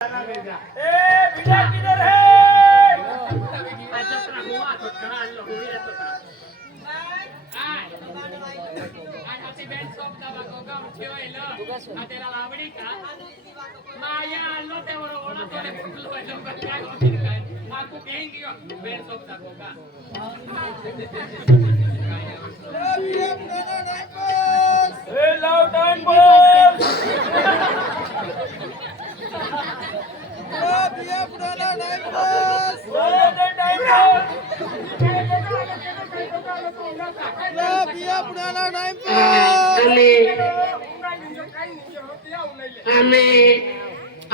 बिना किधर है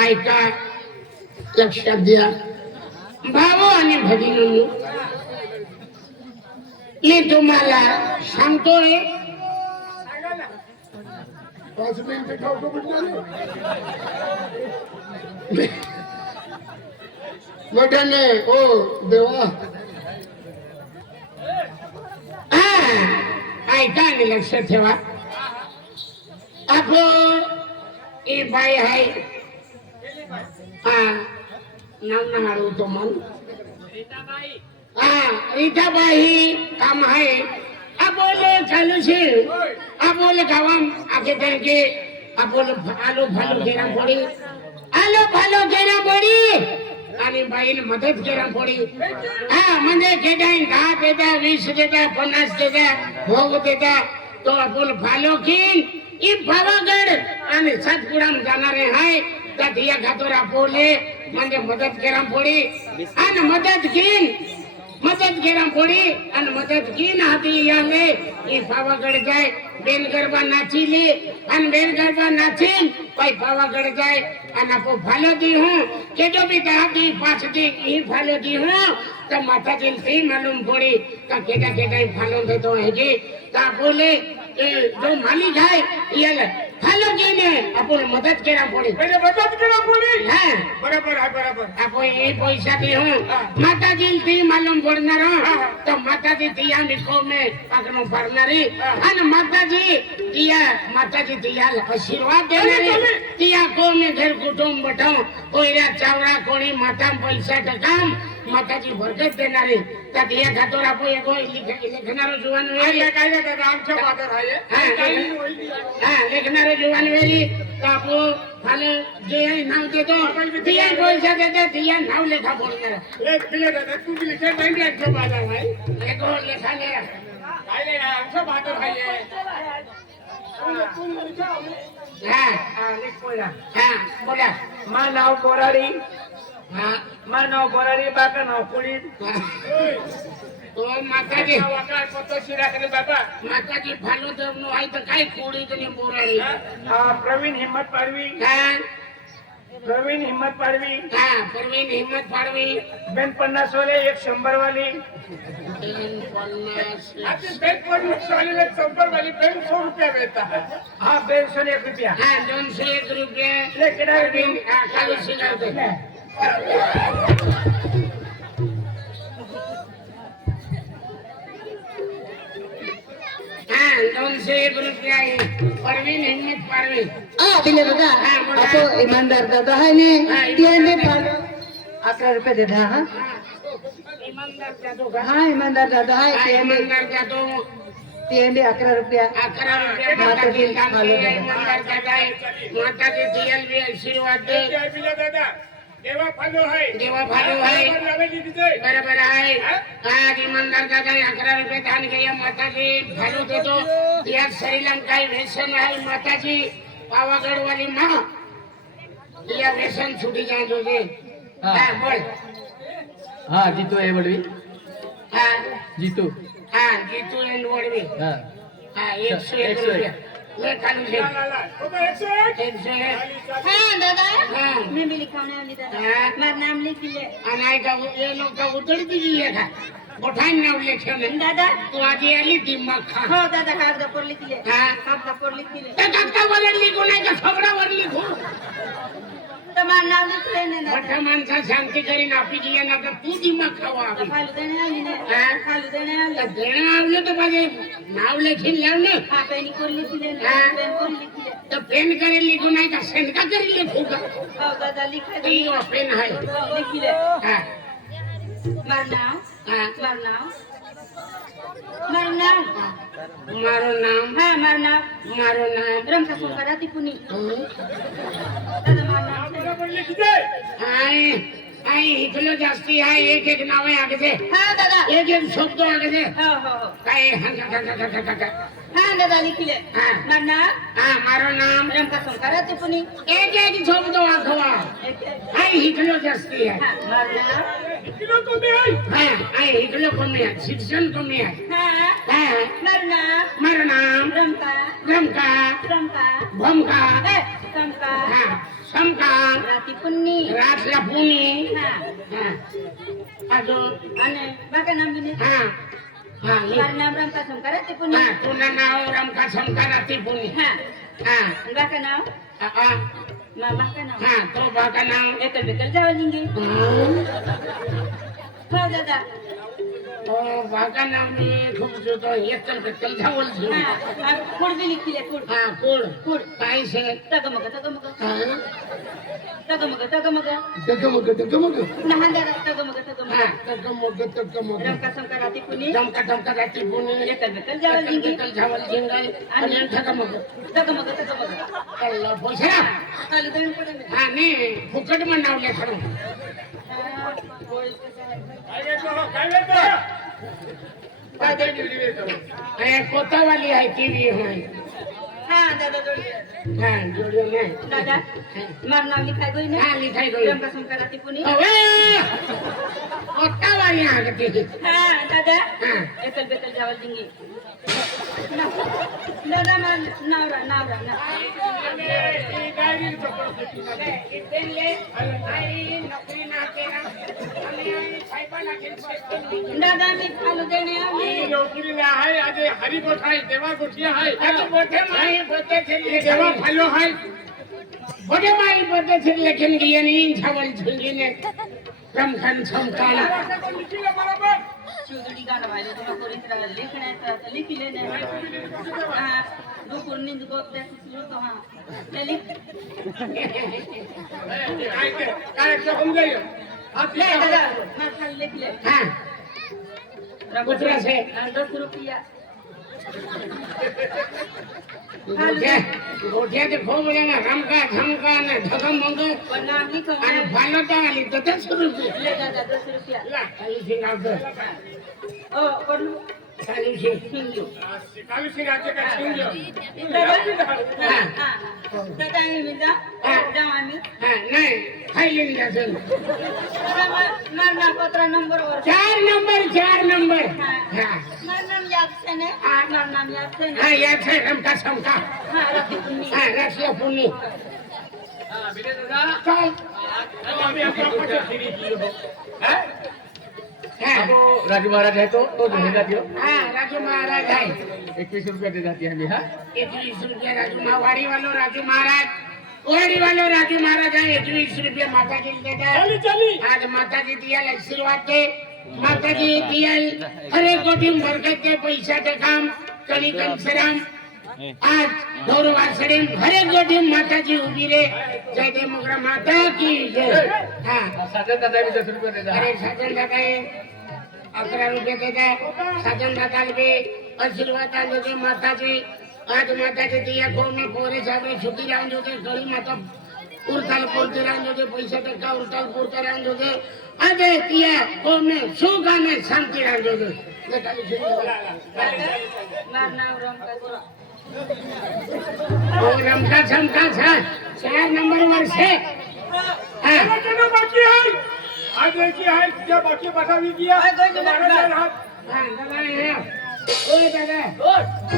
ऐका लक्षात द्या भाऊ आणि भगिनींनो, मी तुम्हाला सांगतोय मोठ्याने ओ देवा ऐका आणि लक्षात ठेवा. आपण ही बाई आहे नाव ना हळवतो मन रीताबाई काम आहे बोले चालू छे बोले गावाम आगे करके बोले आलो भालो घेरा पड़ी आलो भालो घेरा पड़ी आणि बाईने मदत केला पड़ी म्हणजे केदाय 10 देता 20 देता 50 देता भोग देता तो आपण भालो घेईन ई पावागड आणि सातपुडाम जाणारे आहे त्यात या खातोर आपोले म्हणजे मदत केला पड़ी आणि मदत केला पड़ी आणि मदत घेईन हाती याले ई पावागड जाय बेन गरबा नाचीले आणि बेन गरबा नाचीन पाई पावागड जाय आणि आपो भालो दी हूं केजो भी 10 दी 5 दी ई भालो दी हूं तो माता जी से मालूम पड़ी का केदा भालो देतो है जी ता बोले जो मालिक है ये भालो जीने अपन मदद केरा पड़ी पहले मदद केरा पड़ी हां बराबर है बराबर आपो ये पैसा दी हूं माता जी से मालूम पड़नार तो माता जी दिया मिको में पकनो भरनारी અને માતાજી દિયા આશીર્વાદ દેનારી દિયા કો મે ઘર કુટુંબ બઠો કોઈરા ચાવડા કોણી માથા પૈસા ટકામ માતાજી બરકત દેનારી તા દિયા ખાતર આપો એકો લેખનારો જુવાન વેરી કાયદા દાદા આમચો પાદર આયે લેખનારો જુવાન વેરી તાપો ભાલે જે નામ દેતો દિયા પૈસા દેતે દિયા નામ લેખા બોલનાર એક પેલે દાદા તું બી લેખે નહીં આમચો પાદર ભાઈ એકો લેખા ને આલે આમચો પાદર ભાઈ बोला मा नाव बोराडी मा नाव बोराडी बाका नाव कुळी तो माताजी वाका पत्तो शिरा करे बाबा माताजी भालो देवनो आई तर काय कोडी तने बोराडी प्रवीण हिम्मत पाडवी प्रवीण हिम्मत पाडवी प्रवीण हिम्मत पाडवी बेन 50 वाले एक 100 वाली बेन 50 आपकी बेन 50 वाली में 100 वाली बेन 100 रुपया देता है हां बेन 101 रुपया 201 रुपये लेकिन बेन खाली सिगार दे 201 रुपया परवीन हिम्मत पाडवी दिले दादा आपो ईमानदार दादा है ने त्याने 11 रुपये दे दा हां ईमानदार जातो का हां ईमानदार दादा है ईमानदार जातो त्याने 11 रुपया 11 रुपया माताजी ईमानदार जाता है माताजी दियल भी आशीर्वाद दे बिला दादा देवा फालो है बराबर आहे आज ईमानदार दादा 11 रुपये दान गया माताजी भालो देतो या शरीराम काही व्यसन आहे माताजी पावागड वाली मां या व्यसन छुटी जाए जोजे हां बोल हां जीतो है बड़वी हां जीतो एंड वडवी हां 101 रुपया ले खाली दे हाँ दादा मैं भी लिखाने वाली दादा मेरा नाम लिख ले अनाय का ये लोग का उतरी दीजिए था उठाई नाम लिखे ने दादा तो आज ये ली दिमाग खा हाँ दादा कागज पर लिख ले कागज पर लिख ले तो कागज वाले लिखो नहीं का खबरा वाले लिखो તમારું નામ लिख लेने ना मोठा माणसा शांती કરીને આપી દીએ ના તો તું દિમાગ ખાવા આવે ખાલી દેને આવી ને ખાલી દેને તો આવી દેણા આવ્યો તો પછી નામ લખીને લાવ ને હા પેની કોલ લીધી ને હા. પેન કોલ લીધી तर पेन करेल लिखू नाही का सेंडका करेल लिखू का हो दादा लिखा दे ई पेन आहे लिखिले हा मार नाम हा मार नाम मार नाम मारो नाम हाँ मार नाम मारो नाम रमका सुंकरा तिपुनी दादा मार नाम आई आई इथलं जास्ती आहे एक एक नाव आहे आगे से हाँ दादा एक एक शब्द आगे से हो हो हो काय हाँ दादा लिखिले हाँ। मार नाम हा मारो नाम रमका सुंकरा तिपुनी एक एक शब्द आखवा आई इथलं जास्ती आहे हाँ मार नाम हा आई इथलं कमी आहे शिक्षण कमी आहे हाँ हा मार नाम मारो नाम रमका रमका रमका भमका समका हा समका राती पुन्नी रातला पुणी हाँ हा अजून आणि बाका नाम बिने हा हा मार नाम रमका सुंकरा तिपुनी हा तुझं नाव रमका समका राती पुणी हाँ हा बाका नाम हा मामा का नाम हा तो बाका नाव एकल बेकल जावलिंगे हो दादा तो बाका नाव मी खूप जुतो एकल बेकल धावल झू हाँ कुड़ भी लिखिले कुड़ हा कोड कुड़ काय से तगमग हा तगमग तगमग डगमग नहान दादा तगमग हा तगमग डगमग रमका सुंकरा राती पुनी दमका दमका राती पुणी एकल बेकल एकल जावलिंगे बेकल धावल झिंगल आणि डगमग तगमग तगमग कल्ला पैसा खाली दोन पडे में हा ने फुकट में नावले खरं अरे कोतावाली आहे टीव्ही होय हाँ दादा जोड़ी हा जोडे नाही दादा मार नाम लिखाई गई ना हा लिखाई गई रमका सुंकरा राती पुनी अवे कोतावाली आहे ती हाँ दादा हा एकल बेकल जावलिंगे दादा मार नावरा नावरा ना दादा मी खालू देणे आम्ही नोकरीला आहे आज हरिगोठ आहे देवा गोठी आहे अरे मोठे माई बोलते थे देवा फालो आहे मोठे माई बोलते थे लेकिन ये नहीं छावल झुंगी ने रमखान समकाला शिवदुडी गाणं व्हायला तुला कोणीच राहिलं लिखण्याचं लिखिले नाही हा दुपूर निंद गोप द्या सुरू तो हा ले लिख काय होऊन जाईल ले दादा मार खाली लिखले हाँ कुतरा से 10 रुपया गोठ्या ते खूप ना रमका झमका ना धगमग पण नाम लिखो आणि फालता आली तर ते सुरू ले दादा 10 रुपया ला खाली सिंगावतं ओ पण खाली से हिंदू कालू सिंगाचे काय दादा आम्ही मी जाऊ आम्ही हा नाही खाली जासन मार नाम पत्र नंबर वर 4 नंबर हा मार नाम याद से ने मार नाम याद से हा या छे रमका समका हाँ राती पुन्नी हा रासला पुणी हा बिले दादा चल आम्ही आपला पक्ष फिरी की हो हा राजू महाराज है तो नहीं जाती हो हा राजू महाराज आहे 21 रुपया दे जाती है अभी हाँ 21 रुपया राजू वाड़ी वालों राजू महाराज है 21 रुपया माता जी देता है चली आज माता जी दिया आशीर्वाद दे माता जी दिया हरे कोटी बरकत के पैसा के काम कणी कम सराम आज गौरव सड़े हरे कोटी माता जी उभी रे जय दे मोगरा माता की जय हाँ साजन दादा भी 10 रुपया दे अरे साजन दादा 11 रुपये देता साजन दादा भी आशीर्वाद दे माता जी आज माता जी दिया को में पोरे साबरे छुट्टी राम जो दे गड़ी माता उरताल पोरते राम जो दे पैसा टका उरताल पोरते राम जो दे आज दिया को में सुख में शांति राम जो दे मार नाम रमका और रमका झमका था 4 नंबर वर से चलो चलो बाकी है आज देखिए है क्या बाकी बता भी किया है कोई नहीं हमारा बता। चल हाथ हां दादा है ओए दादा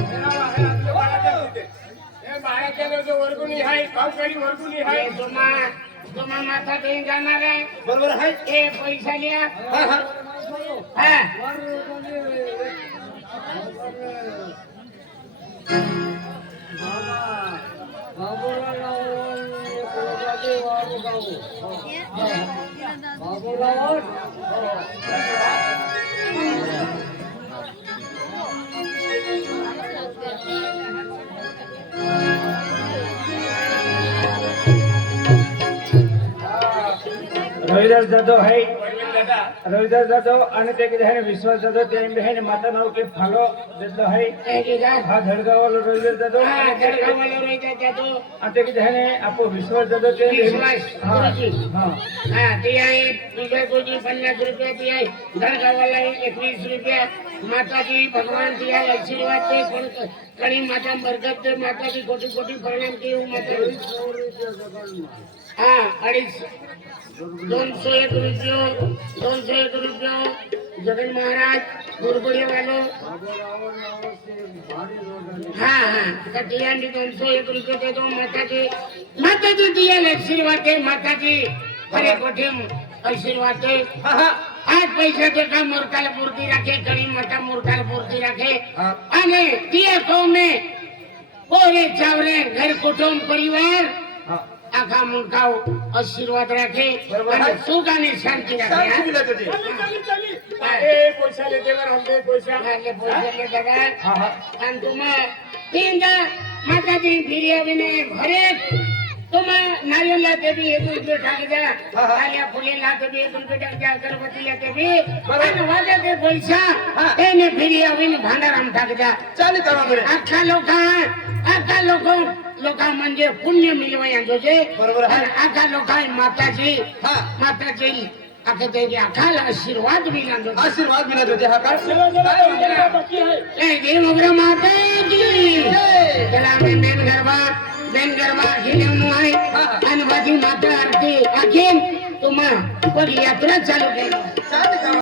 मेरा है आपके बारा चल दीते ये बारा चलो जो वर्गुनी है काउकरी वर्गुनी है ये तुम्हा माथा देऊन जाणार आहे बरोबर है ए पैसा लिया हां हां हां रविदास जाधव आहे परवीन दादा रविदास जाधव आणि ते किती आहे विश्वास जाधव ते आहे माता नाव के फालो देतो आहे हे की काय? हा धडगावाला रविदास जाधव हा, जळगाववाला रोहित जातो. आणि ते किती आहे आपो विश्वास जाधव ते विश्वास हा गुरुजी. हा हा, ती आहे विजयपूरची 50 रुपये ती आहे दरगावाला 21 रुपया माताजी भगवान जी आहे आशीर्वाद ते कणी माता बरकत दे माताजी कोटी कोटी प्रणाम देऊ माता हा 201 रुपये जगन महाराज गुरुकुळे वालो हा हा तर दियांनी 201 रुपये देतो माताजी दिया आशीर्वाद दे माताजी खरे कोठी आशीर्वाद दे आज पैशाचे काम मूर्खाला पूर्ती राखे कड़ी माता मूर्खाला पूर्ती राखे અને दिया को में पोरे चावरे घर कुटुंब परिवार आखा मुलकाओ आशीर्वाद राखे અને સુખ અને શાંતિ રાખે ए पैसा लेते वर हम दे पैसा એટલે પૈસા લે દાદા हा हा અને તુમે તીંदा माताजी फिरिया विने घरे तुम नारियल लाते भी 1 रुपये ठाक जा आलिया फुले लाते भी 1 रुपये ठाक जा अगरबत्ती लाते भी અને વાગે તે પૈસા એને ફિરિયા વિને ભાંડારામ ठाक जा चालेल का मग आखा लोका म्हणजे पुण्य मिळवायचो जे बरोबर आहे. आणि आखा लोका माताजी आखे ते आखाला आशीर्वाद मिळालो आशीर्वाद मिळत होते हा काय ए देव वगैरे माता की त्याला आम्ही बेन गरबा घेऊन आहे आणि माझी माता आरती आखीन तुम्हा पदयात्रा चालू केली